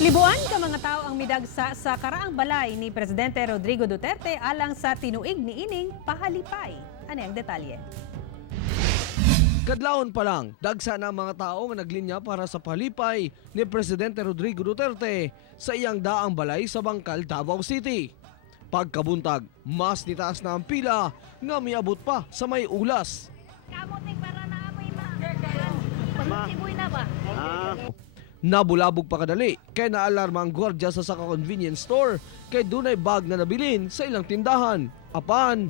Libuan ka mga tao ang midagsa sa karaang balay ni Presidente Rodrigo Duterte alang sa tinuig ni ining pahalipay. Ano ang detalye? Kadlawon pa lang, dagsa na ang mga tao nga naglinya para sa palipay ni Presidente Rodrigo Duterte sa iyang daang balay sa Bangkal, Davao City. Pagkabuntag, mas nitaas na ang pila nga miabot pa sa may ulas. Kamuting para na amoy Pasisiboy na ba? Nabulabog pa kadali kay naalarma ang gwardiya sa saka convenience store kay dunay bag na nabilin sa ilang tindahan. Apan,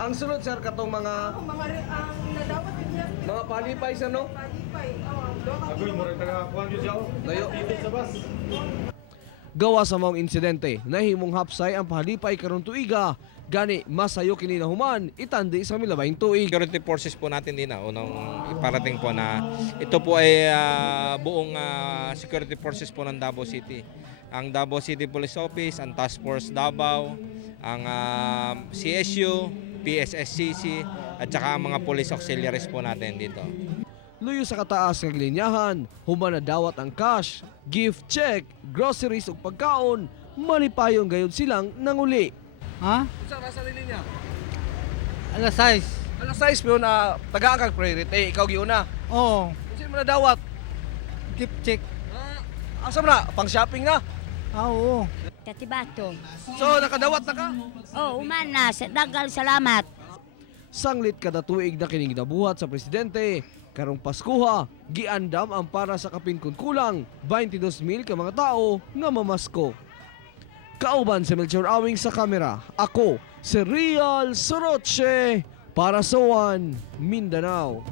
ang sunod sir katong mga palipay sa no? Gawa sa maong insidente, nahimong hapsay ang pahalipay karon tuiga, gani masayo kini nahuman itandi sa milabayng tuig. Security forces po natin din unang iparating po na ito po ay buong security forces po ng Davao City. Ang Davao City Police Office, ang Task Force Davao, ang CSU, PSSCC at saka ang mga police auxiliaries po natin dito. Luyo sa kataas ng linyahan, human na dawat ang cash, gift check, groceries ug pagkaon, malipayong gayud silang nanguli. Ha? Sa rasa linya? Alas 6. Alas 6 pero na tagaan kag priority, ikaw giuna. Oo. Unsa man na dawat? Gift check. Asa man na? Pang shopping na. Oo. Katibato. So nakadawat na ka? Oh, uman na. Dagal salamat. Sanglit kada tuig na kining nabuhat sa presidente. Karong Paskuha, giandam ang para sa kapin kun kulang 22,000 ka mga tao nga mamasko. Kauban si Melchor Awing sa kamera, ako si Real Soroche para sa One Mindanao.